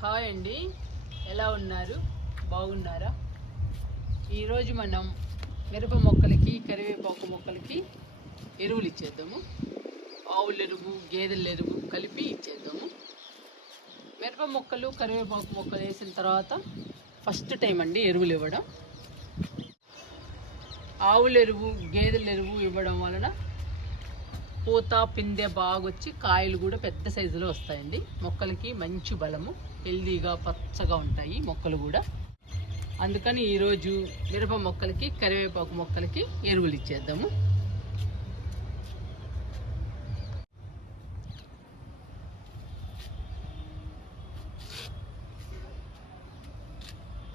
Hi అండి. ఎలా ఉన్నారు? బాగున్నారా? ఈరోజు మనం మిరప మొక్కలకి కరివేపాకు మొక్కలకి ఎరువులు ఇచ్చేద్దాము. ఆవుల ఎరువు గేదెల ఎరువు కలిపి ఇచ్చేద్దాము. మిరప మొక్కలు కరివేపాకు మొక్కలు వేసిన తర్వాత ఫస్ట్ టైం అండి ఎరువులు ఇవ్వడం. ఆవుల ఎరువు గేదెల ఎరువు ఇవ్వడం వలన పూత పిందె బాగా వచ్చి కాయలు కూడా పెద్ద సైజులో వస్తాయండి. మొక్కలకి మంచి బలము. హెల్దీగా పచ్చగా ఉంటాయి మొక్కలు కూడా. అందుకని ఈరోజు మిరప మొక్కలకి కరివేపాకు మొక్కలకి ఎరువులు ఇచ్చేద్దాము.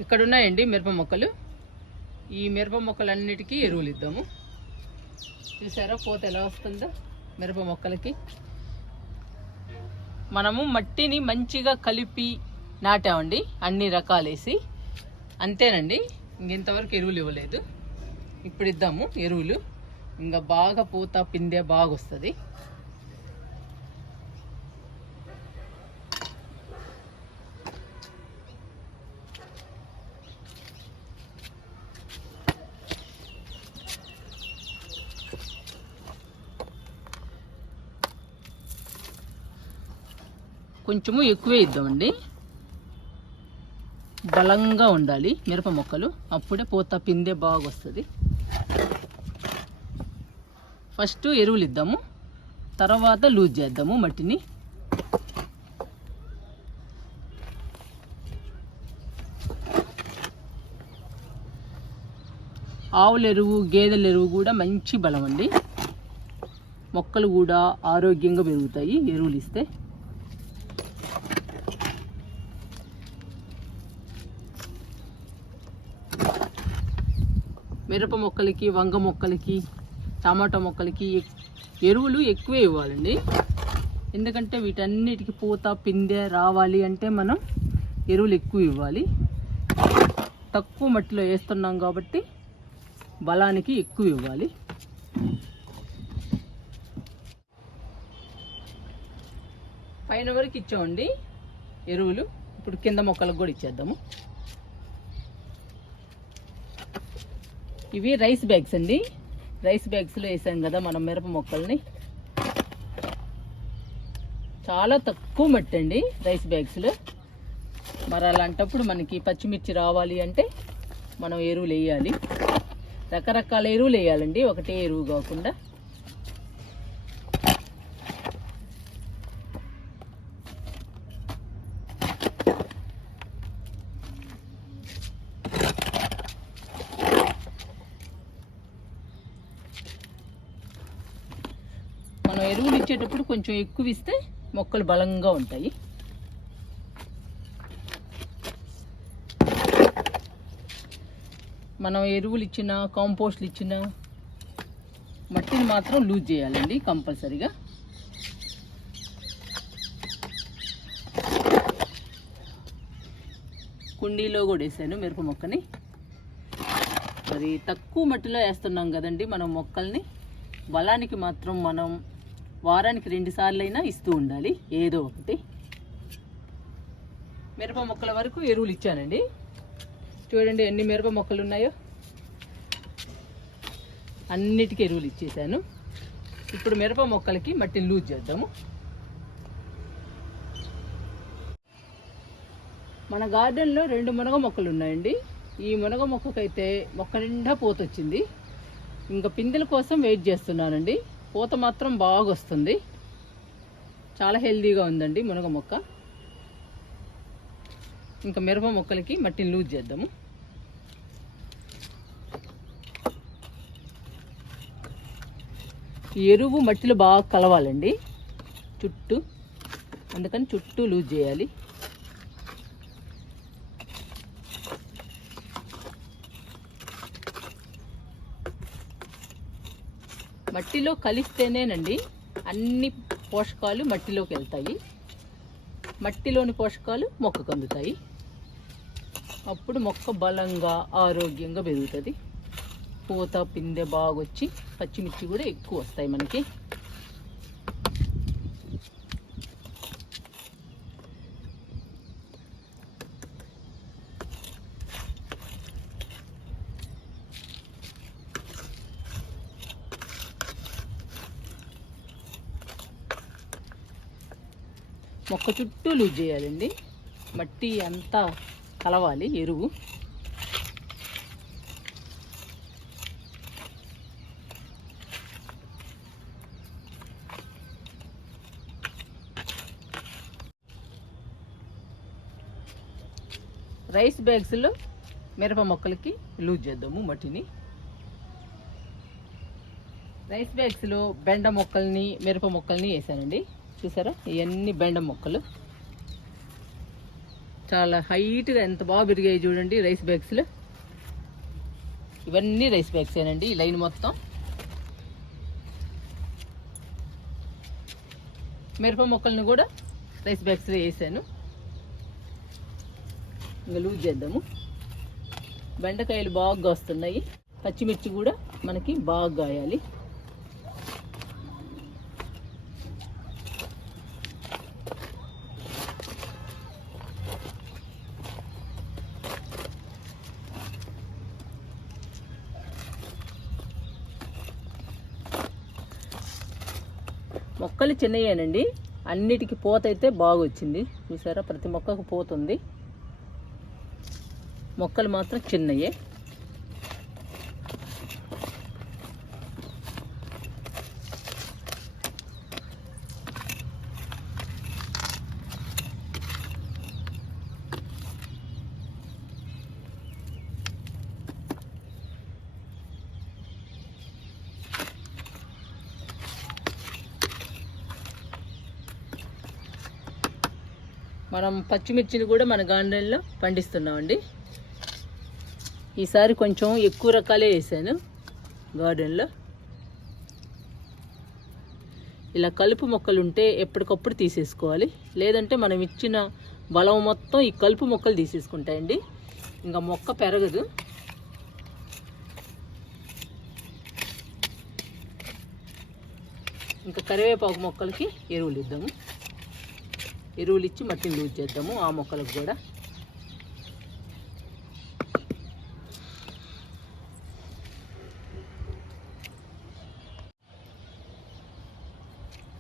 ఇక్కడ ఉన్నాయండి మిరప మొక్కలు. ఈ మిరప మొక్కలన్నిటికీ ఎరువులు ఇద్దాము. చూసారా పూత ఎలా వస్తుందో? మిరప మొక్కలకి. మనము మట్టిని మంచిగా కలిపి నాటామండి అన్ని రకాలేసి. అంతేనండి ఇంకెంతవరకు ఎరువులు ఇవ్వలేదు. ఇప్పుడు ఇద్దాము ఎరువులు. ఇంకా బాగా పూత పిందె బాగా వస్తుంది కొంచెము ఎక్కువే ఇద్దామండి. బలంగా ఉండాలి మిరప మొక్కలు. అప్పుడే పూత పిందె బాగా వస్తుంది ఫస్ట్ ఎరువులు ఇద్దాము. తర్వాత లూజ్ చేద్దాము మట్టిని. ఆవుల ఎరువు గేదెల ఎరువు కూడా మంచి బలం అండి మొక్కలు కూడా ఆరోగ్యంగా పెరుగుతాయి ఎరువులు ఇస్తే. మిరప మొక్కలకి వంగ మొక్కలకి టమాటా మొక్కలకి ఎక్- ఎరువులు ఎక్కువే ఇవ్వాలండి. ఎందుకంటే వీటన్నిటికి పూత పిందె రావాలి అంటే మనం ఎరువులు ఎక్కువ ఇవ్వాలి. తక్కువ మట్టిలో వేస్తున్నాం కాబట్టి బలానికి ఎక్కువ ఇవ్వాలి. పైన వరకు ఇచ్చామండి ఎరువులు. ఇప్పుడు కింద మొక్కలకు కూడా ఇచ్చేద్దాము. ఇవి రైస్ బ్యాగ్స్ అండి. రైస్ బ్యాగ్స్లో వేసాం కదా మనం మిరప మొక్కల్ని. చాలా తక్కువ మట్టి అండి రైస్ బ్యాగ్స్లో మరి అలాంటప్పుడు మనకి పచ్చిమిర్చి రావాలి అంటే మనం ఎరువులు వేయాలి. రకరకాల ఎరువులు వేయాలండి ఒకటే ఎరువు కాకుండా. ఎరువులు ఇచ్చేటప్పుడు కొంచెం ఎక్కువ ఇస్తే మొక్కలు బలంగా ఉంటాయి. మనం ఎరువులు ఇచ్చినా కాంపోస్ట్లు ఇచ్చిన మట్టిని మాత్రం లూజ్ చేయాలండి కంపల్సరీగా. కుండీలో కూడా వేసాను మిరప మొక్కని. మరి తక్కువ మట్టిలో వేస్తున్నాం కదండి మనం మొక్కల్ని. బలానికి మాత్రం మనం వారానికి రెండుసార్లు అయినా ఇస్తూ ఉండాలి. ఏదో ఒకటి. మిరప మొక్కల వరకు ఎరువులు ఇచ్చానండి. చూడండి ఎన్ని మిరప మొక్కలు ఉన్నాయో. అన్నిటికీ ఎరువులు ఇచ్చేసాను. ఇప్పుడు మిరప మొక్కలకి మట్టిని లూజ్ చేద్దాము. మన గార్డెన్లో రెండు మునగ మొక్కలు ఉన్నాయండి. ఈ మునగ మొక్కకైతే మొక్క నిండా పూత వచ్చింది ఇంకా పిందెల కోసం వెయిట్ చేస్తున్నానండి. పూత మాత్రం బాగా వస్తుంది చాలా హెల్దీగా ఉందండి మునగ మొక్క. ఇంకా మిరప మొక్కలకి మట్టిని లూజ్ చేద్దాము. ఈ ఎరువు మట్టిలో బాగా కలవాలండి. చుట్టూ అందుకని చుట్టూ లూజ్ చేయాలి. మట్టిలో కలిస్తేనేనండి అన్ని పోషకాలు మట్టిలోకి వెళ్తాయి. మట్టిలోని పోషకాలు మొక్కకు అందుతాయి. అప్పుడు మొక్క బలంగా ఆరోగ్యంగా పెరుగుతుంది. పూత పిందె బాగా వచ్చి పచ్చిమిర్చి కూడా ఎక్కువ వస్తాయి మనకి. మొక్క చుట్టూ లూజ్ చేయాలండి. మట్టి అంతా కలవాలి ఎరువు. రైస్ బ్యాగ్స్లో మిరప మొక్కలకి లూజ్ చేద్దాము మట్టిని. రైస్ బ్యాగ్స్లో బెండ మొక్కల్ని మిరప మొక్కల్ని వేసానండి. చూసారా? ఇవన్నీ బెండ మొక్కలు. చాలా హైట్గా ఎంత బాగా పెరిగాయి చూడండి రైస్ బ్యాగ్స్లో ఇవన్నీ రైస్ బ్యాగ్సేనండి ఈ లైన్ మొత్తం. మిరప మొక్కలను కూడా రైస్ బ్యాగ్స్లో వేసాను. ఇంకా లూజ్ చేద్దాము. బెండకాయలు బాగా వస్తున్నాయి పచ్చిమిర్చి కూడా మనకి బాగా గాయాలి మొక్కలు చిన్నయ్యానండి అన్నిటికీ పూత అయితే బాగా వచ్చింది చూసారా? ప్రతి మొక్కకు పూత ఉంది మొక్కలు మాత్రం చిన్నయే. మనం పచ్చిమిర్చిని కూడా మన గార్డెన్లో పండిస్తున్నామండి. ఈసారి కొంచెం ఎక్కువ రకాలే వేసాను గార్డెన్లో. ఇలా కలుపు మొక్కలు ఉంటే ఎప్పటికప్పుడు తీసేసుకోవాలి. లేదంటే మనం ఇచ్చిన బలం మొత్తం ఈ కలుపు మొక్కలు తీసేసుకుంటాయండి. ఇంకా మొక్క పెరగదు. ఇంకా కరివేపాకు మొక్కలకి ఎరువులు ఇద్దాము. ఎరువులు ఇచ్చి మట్టిని లూజ్ చేద్దాము. ఆ మొక్కలకు కూడా.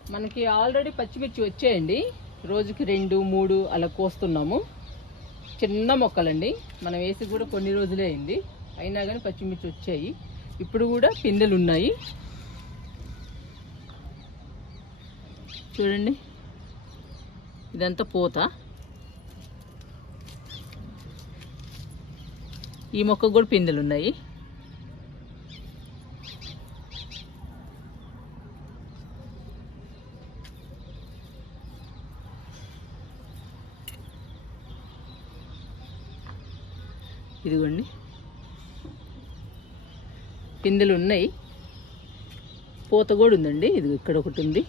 మనకి ఆల్రెడీ పచ్చిమిర్చి వచ్చాయండి. రోజుకి రెండు మూడు అలా కోస్తున్నాము. చిన్న మొక్కలండి. మనం వేసి కూడా కొన్ని రోజులే అయింది. అయినా కానీ పచ్చిమిర్చి వచ్చాయి. ఇప్పుడు కూడా పిందెలు ఉన్నాయి. చూడండి. ఇదంతా పూత. ఈ మొక్కకు కూడా పిందెలు ఉన్నాయి ఇదిగోండి. పిందెలు ఉన్నాయి పూత కూడా ఉందండి. ఇది ఇక్కడ ఒకటి ఉంది.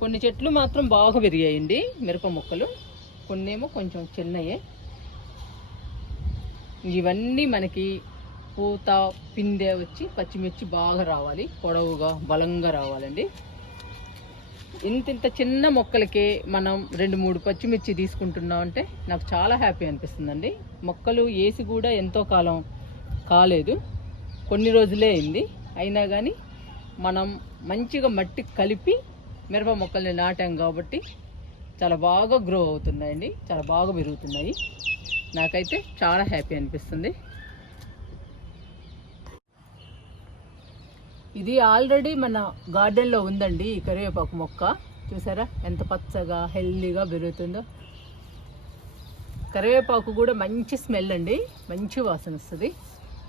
కొన్ని చెట్లు మాత్రం బాగా పెరిగాయండి మిరప మొక్కలు. కొన్నేమో కొంచెం చిన్నయే. ఇవన్నీ మనకి పూత పిందె వచ్చి పచ్చిమిర్చి బాగా రావాలి పొడవుగా బలంగా రావాలండి. ఇంత ఇంత చిన్న మొక్కలకే మనం రెండు మూడు పచ్చిమిర్చి తీసుకుంటున్నాం అంటే నాకు చాలా హ్యాపీ అనిపిస్తుందండి. మొక్కలు వేసి కూడా ఎంతో కాలం కాలేదు. కొన్ని రోజులే అయింది. అయినా కానీ మనం మంచిగా మట్టి కలిపి మిరప మొక్కల్ని నాటాం కాబట్టి చాలా బాగా గ్రో అవుతున్నాయండి. చాలా బాగా పెరుగుతున్నాయి. నాకైతే చాలా హ్యాపీ అనిపిస్తుంది. ఇది ఆల్రెడీ మన గార్డెన్లో ఉందండి ఈ కరివేపాకు మొక్క. చూసారా? ఎంత పచ్చగా హెల్దీగా పెరుగుతుందో. కరివేపాకు కూడా మంచి స్మెల్ అండి. మంచి వాసన వస్తుంది.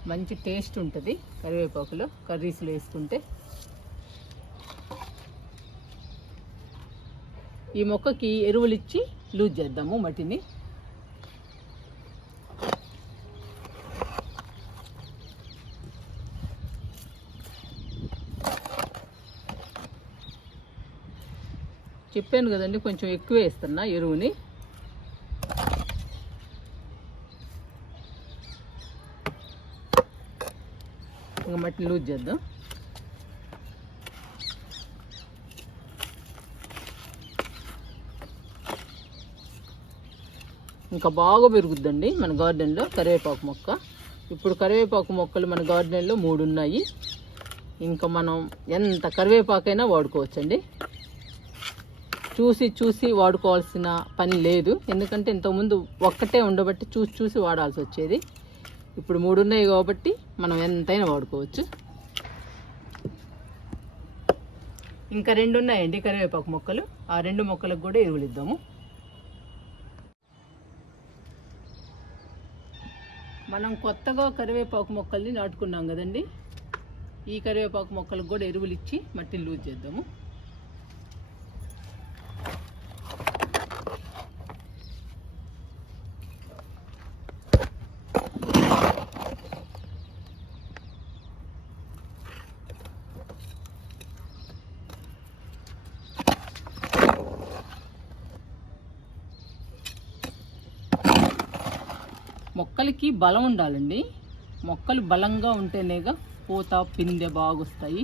మంచి టేస్ట్ ఉంటుంది కరివేపాకులో. కర్రీస్లో వేసుకుంటే. ఈ మొక్కకి ఎరువులు ఇచ్చి లూజ్ చేద్దాము మట్టిని. చెప్పాను కదండి కొంచెం ఎక్కువ వేస్తున్నా ఎరువుని. ఇంకా మట్టిని లూజ్ చేద్దాం. ఇంకా బాగా పెరుగుద్దండి మన గార్డెన్లో కరివేపాకు మొక్క. ఇప్పుడు కరివేపాకు మొక్కలు మన గార్డెన్లో మూడు ఉన్నాయి. ఇంకా మనం ఎంత కరివేపాకైనా వాడుకోవచ్చండి. చూసి చూసి వాడుకోవాల్సిన పని లేదు. ఎందుకంటే ఇంతకుముందు ఒక్కటే ఉండబట్టి చూసి చూసి వాడాల్సి వచ్చేది. ఇప్పుడు మూడు ఉన్నాయి కాబట్టి మనం ఎంతైనా వాడుకోవచ్చు. ఇంకా రెండు ఉన్నాయండి కరివేపాకు మొక్కలు. ఆ రెండు మొక్కలకు కూడా ఎరువులు ఇద్దాము. మనం కొత్తగా కరివేపాకు మొక్కల్ని నాటుకున్నాం కదండి. ఈ కరివేపాకు మొక్కలకు కూడా ఎరువులు ఇచ్చి మట్టిని లూజ్ చేద్దాము. మొక్కలకి బలం ఉండాలండి. మొక్కలు బలంగా ఉంటేనేగా పూత పిందె బాగొస్తాయి.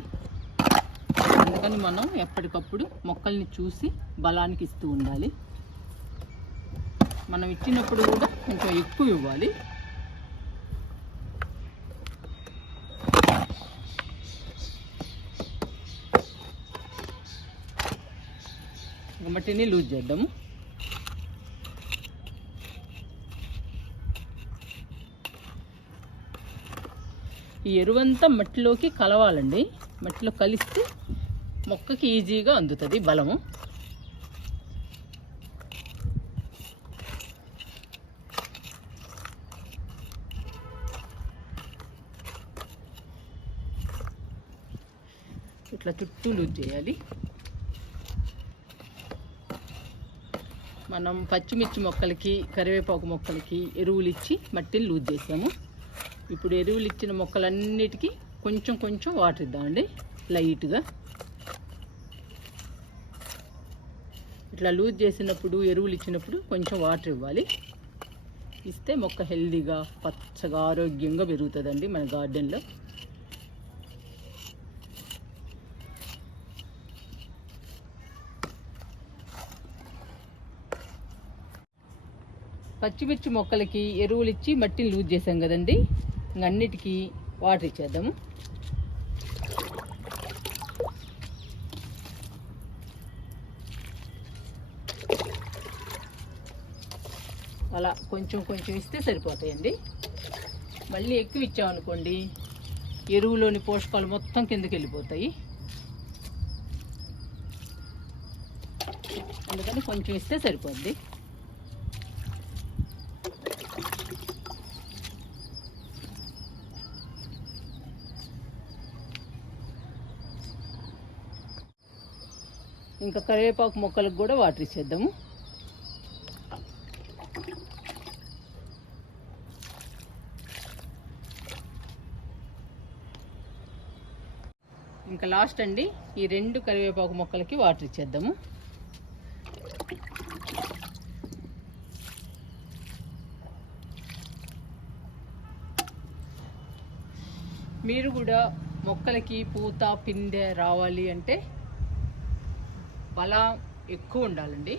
అందుకని మనం ఎప్పటికప్పుడు మొక్కల్ని చూసి బలానికి ఇస్తూ ఉండాలి. మనం ఇచ్చినప్పుడు కూడా కొంచెం ఎక్కువ ఇవ్వాలి. మట్టిని లూజ్ చేద్దాము. ఈ ఎరువంతా మట్టిలోకి కలవాలండి. మట్టిలో కలిస్తే మొక్కకి ఈజీగా అందుతుంది బలము. ఇట్లా చుట్టూ లూజ్ చేయాలి. మనం పచ్చిమిర్చి మొక్కలకి కరివేపాకు మొక్కలకి ఎరువులు ఇచ్చి మట్టిని లూజ్ చేసాము ఇప్పుడు ఎరువులు ఇచ్చిన మొక్కలన్నిటికీ కొంచెం కొంచెం వాటర్ ఇద్దామండి లైట్గా. ఇట్లా లూజ్ చేసినప్పుడు ఎరువులు ఇచ్చినప్పుడు కొంచెం వాటర్ ఇవ్వాలి. ఇస్తే మొక్క హెల్దీగా పచ్చగా ఆరోగ్యంగా పెరుగుతుందండి మన గార్డెన్లో. పచ్చిమిర్చి మొక్కలకి ఎరువులు ఇచ్చి మట్టిని లూజ్ చేసాం కదండి. అన్నిటికీ వాటర్ ఇచ్చేద్దాము. అలా కొంచెం కొంచెం ఇస్తే సరిపోతాయండి. మళ్ళీ ఎక్కువ ఇచ్చామనుకోండి ఎరువులోని పోషకాలు మొత్తం కిందకి వెళ్ళిపోతాయి అందుకని కొంచెం ఇస్తే సరిపోద్ది. ఇంకా కరివేపాకు మొక్కలకు కూడా వాటర్ ఇచ్చేద్దాము. ఇంకా లాస్ట్ అండి ఈ రెండు కరివేపాకు మొక్కలకి వాటర్ ఇచ్చేద్దాము. మీరు కూడా మొక్కలకి పూత పిందె రావాలి అంటే బలం ఎక్కువ ఉండాలండి.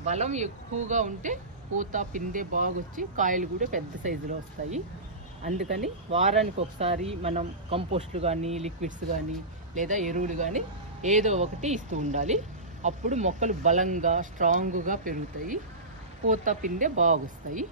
బలం ఎక్కువగా ఉంటే పూత పిందె బాగొచ్చి కాయలు కూడా పెద్ద సైజులో వస్తాయి. అందుకని వారానికి ఒకసారి మనం కంపోస్ట్లు కానీ లిక్విడ్స్ కానీ లేదా ఎరువులు కానీ ఏదో ఒకటి ఇస్తూ ఉండాలి. అప్పుడు మొక్కలు బలంగా స్ట్రాంగ్గా పెరుగుతాయి. పూత పిందె బాగొస్తాయి.